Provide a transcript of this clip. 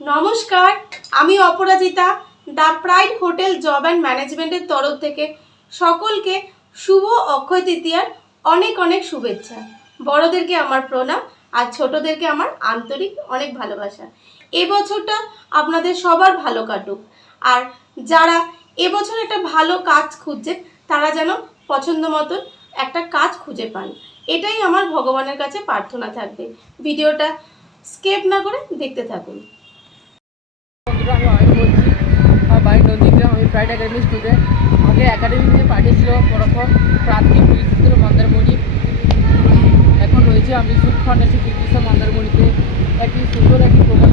নমস্কার, আমি Aparajita the Pride Hotel job and ম্যানেজমেন্টের তরফ থেকে সকলকে শুভ অক্ষয় তৃতীয়ার অনেক অনেক শুভেচ্ছা। বড়দেরকে আমার প্রণাম আর ছোটদেরকে আমার আন্তরিক অনেক ভালোবাসা। এবছরটা আপনাদের সবার ভালো কাটুক। আর যারা এবছর একটা ভালো কাজ খুঁজছেন তারা যেন পছন্দ মতন একটা কাজ খুঁজে পান, এটাই আমার ভগবানের কাছে প্রার্থনা থাকবে। ভিডিওটা স্কিপ না করে দেখতে থাকুন। বন্ধুরা, আমি অয়ন বলছি। আমার বাড়ি নন্দীগ্রাম। আমি প্রাইড একাডেমি স্টুডেন্ট। আমাকে একাডেমি থেকে পাঠিয়েছিল প্রথম প্রান্তিক পুলিশ ক্ষেত্র মন্দারমণি। এখন রয়েছে আমি সুখ ফাউন্ডেশন চিকিৎসা মন্দারমণিতে একটি সুন্দর একটি প্রোগ্রাম